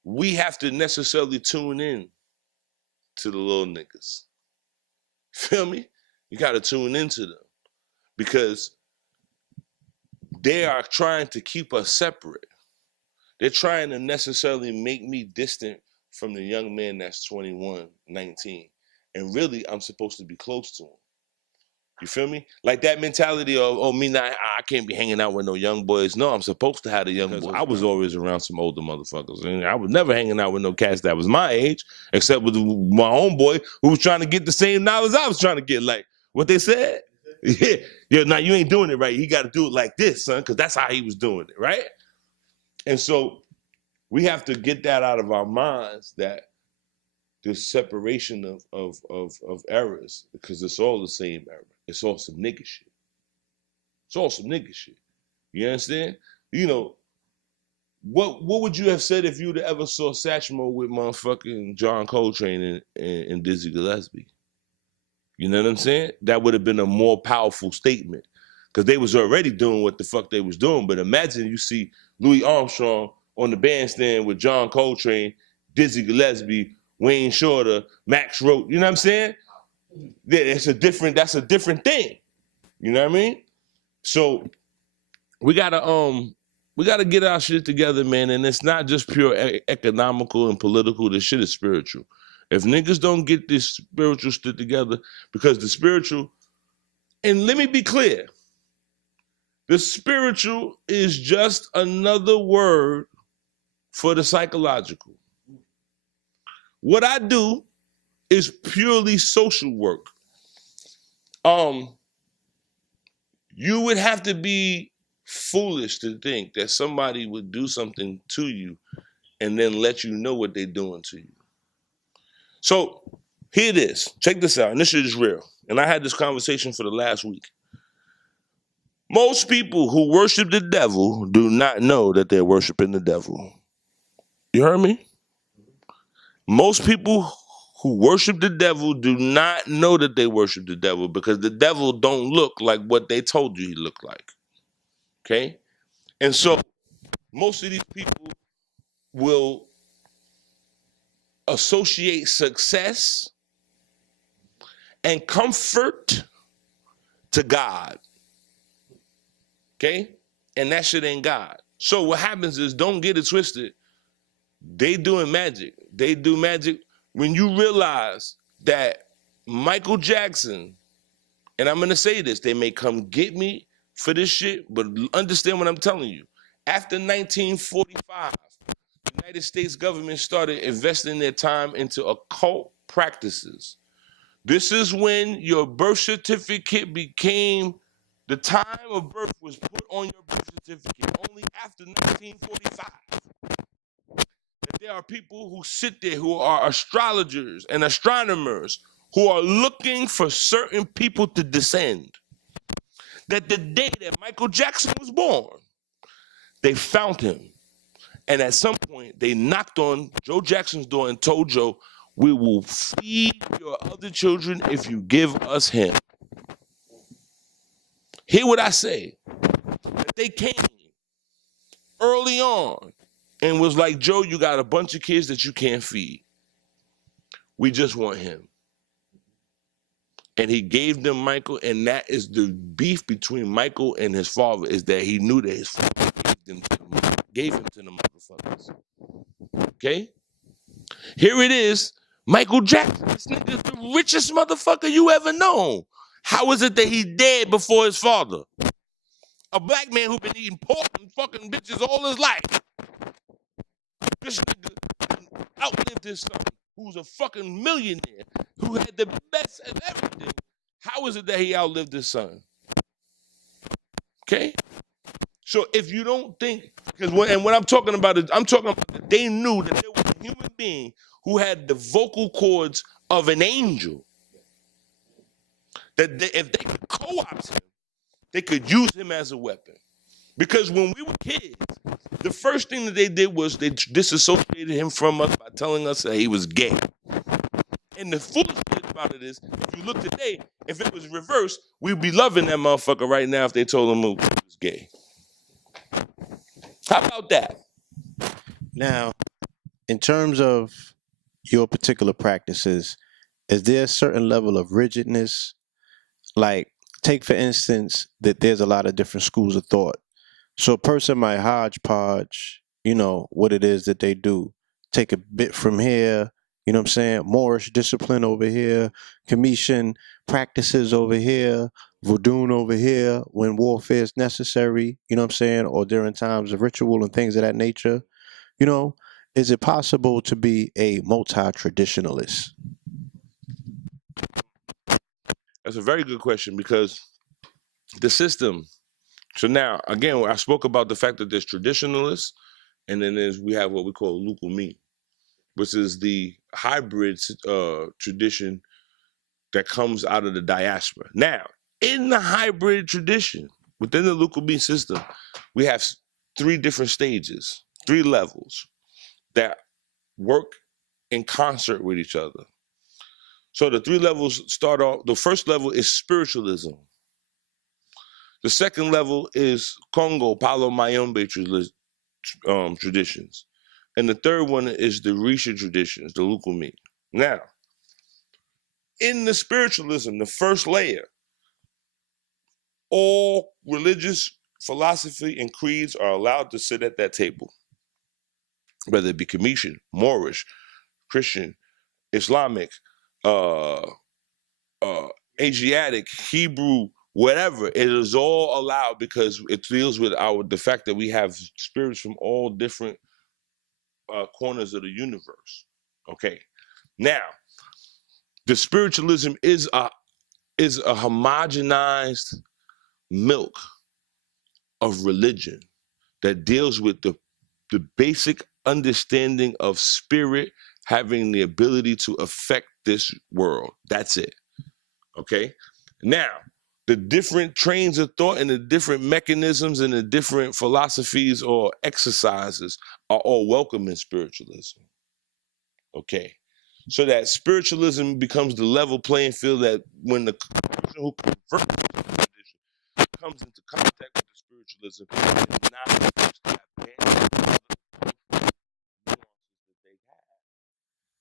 we have to necessarily tune in to the little niggas. Feel me? You got to tune into them because they are trying to keep us separate. They're trying to necessarily make me distant from the young man that's 21, 19. And really, I'm supposed to be close to him. You feel me? Like that mentality of, oh, I can't be hanging out with no young boys. No, I'm supposed to have the young boys. I was always around some older motherfuckers. And I was never hanging out with no cats that was my age, except with my homeboy who was trying to get the same knowledge I was trying to get. Like what they said? Yeah, now you ain't doing it right. You got to do it like this, son, because that's how he was doing it, right? And so we have to get that out of our minds that this separation of errors, because it's all the same error. It's all some nigga shit. It's all some nigga shit. You understand? You know, what would you have said if you'd ever saw Satchmo with motherfucking John Coltrane and Dizzy Gillespie? You know what I'm saying? That would have been a more powerful statement. Because they was already doing what the fuck they was doing. But imagine you see Louis Armstrong on the bandstand with John Coltrane, Dizzy Gillespie, Wayne Shorter, Max Roach. You know what I'm saying? Yeah, that's a different thing. You know what I mean? So we gotta get our shit together, man. And it's not just pure economical and political. This shit is spiritual. If niggas don't get this spiritual shit together, because the spiritual, and let me be clear, the spiritual is just another word for the psychological. What I do is purely social work. You would have to be foolish to think that somebody would do something to you and then let you know what they're doing to you. So here it is. Check this out. And this shit is real. And I had this conversation for the last week. Most people who worship the devil do not know that they're worshiping the devil. You heard me? Most people who worship the devil do not know that they worship the devil because the devil don't look like what they told you he looked like. Okay? And so most of these people will associate success and comfort to God. Okay? And that shit ain't God. So what happens is, don't get it twisted. They doing magic. They do magic when you realize that Michael Jackson, and I'm going to say this, they may come get me for this shit, but understand what I'm telling you. After 1945, the United States government started investing their time into occult practices. This is when your birth certificate became, the time of birth was put on your birth certificate only after 1945. There are people who sit there who are astrologers and astronomers who are looking for certain people to descend. That the day that Michael Jackson was born, they found him. And at some point, they knocked on Joe Jackson's door and told Joe, we will feed your other children if you give us him. Hear what I say. That they came early on and was like, Joe, you got a bunch of kids that you can't feed. We just want him. And he gave them Michael, and that is the beef between Michael and his father, is that he knew that his father gave him to the motherfuckers. Okay? Here it is. Michael Jackson, this nigga is the richest motherfucker you ever known. How is it that he dead before his father? A black man who been eating pork and fucking bitches all his life. This nigga outlived his son, who's a fucking millionaire, who had the best of everything. How is it that he outlived his son? Okay? So if you don't think, because what I'm talking about is, I'm talking about that they knew that there was a human being who had the vocal cords of an angel. That if they could co-opt him, they could use him as a weapon. Because when we were kids, the first thing that they did was they disassociated him from us by telling us that he was gay. And the foolish thing about it is, if you look today, if it was reversed, we'd be loving that motherfucker right now if they told him he was gay. How about that? Now, in terms of your particular practices, is there a certain level of rigidness? Like, take for instance that there's a lot of different schools of thought. So a person might hodgepodge, what it is that they do. Take a bit from here, what I'm saying? Moorish discipline over here, Commission practices over here, voodoo over here when warfare is necessary, what I'm saying? Or during times of ritual and things of that nature. You know, is it possible to be a multi-traditionalist? That's a very good question because the system. So now, again, I spoke about the fact that there's traditionalists, and then we have what we call lukumi, which is the hybrid tradition that comes out of the diaspora. Now, in the hybrid tradition, within the lukumi system, we have three different stages, three levels that work in concert with each other. So the three levels start off, the first level is spiritualism. The second level is Congo, Palo Mayombe traditions. And the third one is the Risha traditions, the Lukumi. Now, in the spiritualism, the first layer, all religious philosophy and creeds are allowed to sit at that table, whether it be Commission, Moorish, Christian, Islamic, uh, Asiatic, Hebrew, whatever. It is all allowed because it deals with the fact that we have spirits from all different corners of the universe. Okay, now the spiritualism is a homogenized milk of religion that deals with the basic understanding of spirit having the ability to affect this world. That's it. Okay. Now, the different trains of thought and the different mechanisms and the different philosophies or exercises are all welcome in spiritualism. Okay. So that spiritualism becomes the level playing field that when the person who converts to the tradition comes into contact with the spiritualism, is not forced to abandon the nuances that they have.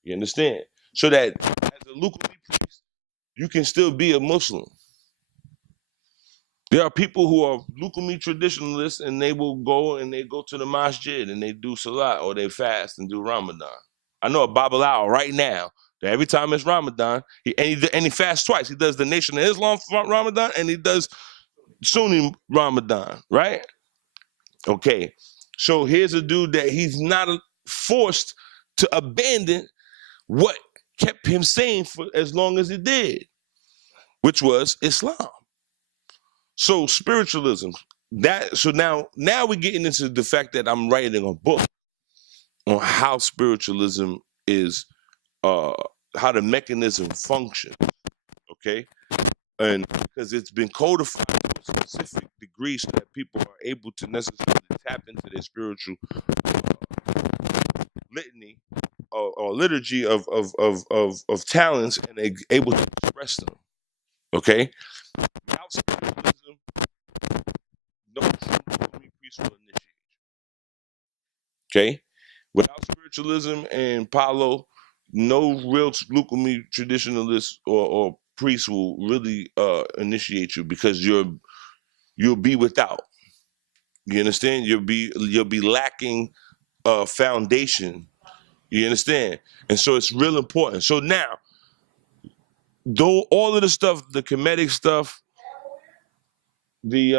You understand? So that as a Lukumi priest, you can still be a Muslim. There are people who are Lukumi traditionalists and they will go to the masjid and they do salat or they fast and do Ramadan. I know a Babalawo right now that every time it's Ramadan, he fasts twice. He does the Nation of Islam Ramadan and he does Sunni Ramadan, right? Okay. So here's a dude that he's not forced to abandon what kept him sane for as long as he did, which was Islam. So spiritualism, now we're getting into the fact that I'm writing a book on how spiritualism is, how the mechanism functions, okay? And because it's been codified to a specific degree so that people are able to necessarily tap into their spiritual litany or liturgy of talents and they're able to express them, okay? Without spiritualism, no true priest will initiate. Okay? Without spiritualism and Palo, no real Lukumi traditionalist or priest will really initiate you because you'll be without. You understand? You'll be lacking foundation. You understand? And so it's real important. So now, though all of the stuff, the Kemetic stuff, the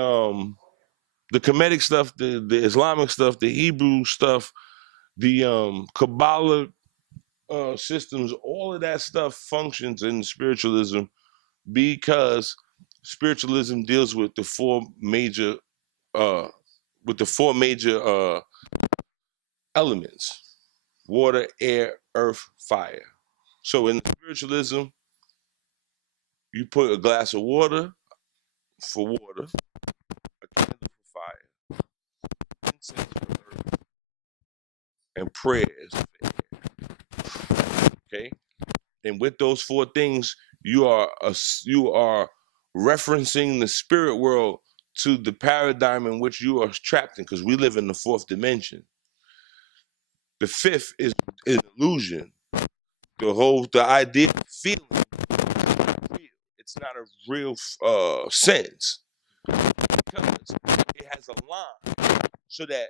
Kemetic stuff, the Islamic stuff, the Hebrew stuff, the Kabbalah systems, all of that stuff functions in spiritualism because spiritualism deals with the four major uh, elements: water, air, earth, fire. So in spiritualism, you put a glass of water for water, a candle for fire, incense for earth, and prayers for air. Okay, and with those four things, you are referencing the spirit world to the paradigm in which you are trapped in, because we live in the fourth dimension. The fifth is illusion. the idea of feeling is not real. It's not a real sense because it has a line so that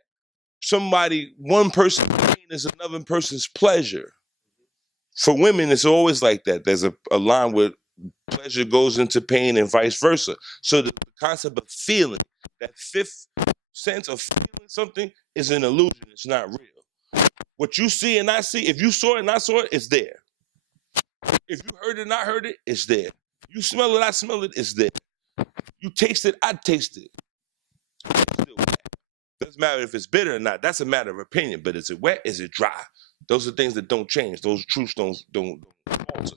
one person's pain is another person's pleasure. For women, it's always like that. There's a line where pleasure goes into pain and vice versa. So the concept of feeling, that fifth sense of feeling something, is an illusion. It's not real. What you see and I see, if you saw it and I saw it, it's there. If you heard it and I heard it, it's there. You smell it, I smell it, it's there. You taste it, I taste it. It's still wet. Doesn't matter if it's bitter or not. That's a matter of opinion. But is it wet? Is it dry? Those are things that don't change. Those truths don't alter.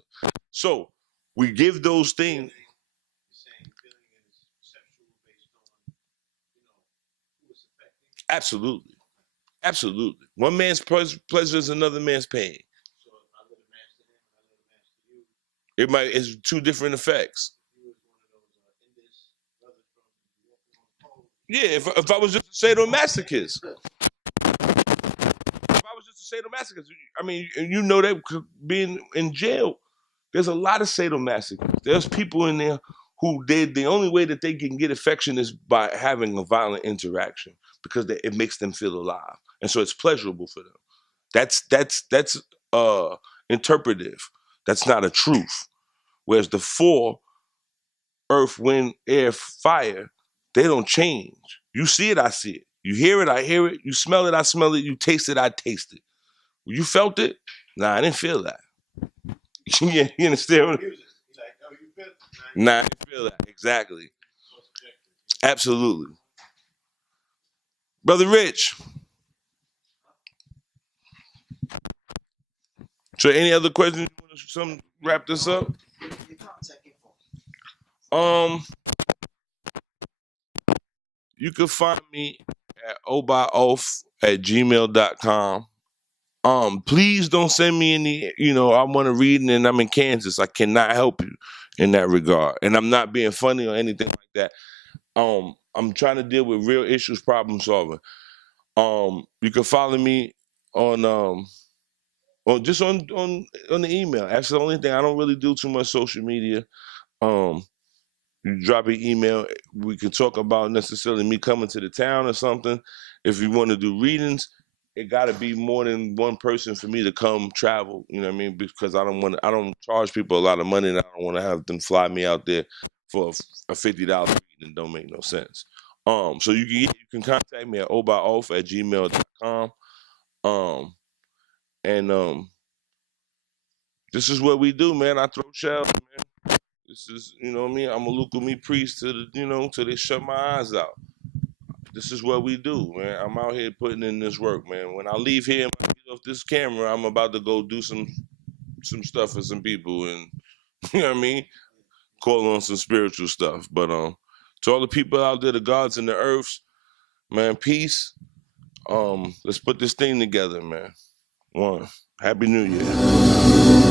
So we give those things. Absolutely. Absolutely. One man's pleasure is another man's pain. It's two different effects. Yeah, if I was just a sadomasochist. I mean, you know that being in jail, there's a lot of sadomasochists. There's people in there who the only way that they can get affection is by having a violent interaction because it makes them feel alive, and so it's pleasurable for them. That's interpretive. That's not a truth. Whereas the four, earth, wind, air, fire, they don't change. You see it, I see it. You hear it, I hear it. You smell it, I smell it. You taste it, I taste it. You felt it? Nah, I didn't feel that. You understand? Nah, I didn't feel that. Exactly. Absolutely. Brother Rich. So any other questions? You want to wrap this up? You can find me at obyoff@gmail.com. Please don't send me any, I want to read and I'm in Kansas. I cannot help you in that regard. And I'm not being funny or anything like that. I'm trying to deal with real issues, problem solving. You can follow me on just on the email. That's the only thing. I don't really do too much social media. You drop an email. We can talk about necessarily me coming to the town or something. If you want to do readings, it got to be more than one person for me to come travel. You know what I mean? Because I don't charge people a lot of money, and I don't want to have them fly me out there for a $50 reading. Don't make no sense. So you can contact me at obyoff@gmail.com. And this is what we do, man. I throw shells, man. This is, you know what I mean? I'm a Lukumi priest till they shut my eyes out. This is what we do, man. I'm out here putting in this work, man. When I leave here and I get off this camera, I'm about to go do some stuff for some people and, you know what I mean? Call on some spiritual stuff. But to all the people out there, the gods and the earths, man, peace. Let's put this thing together, man. One. Happy New Year.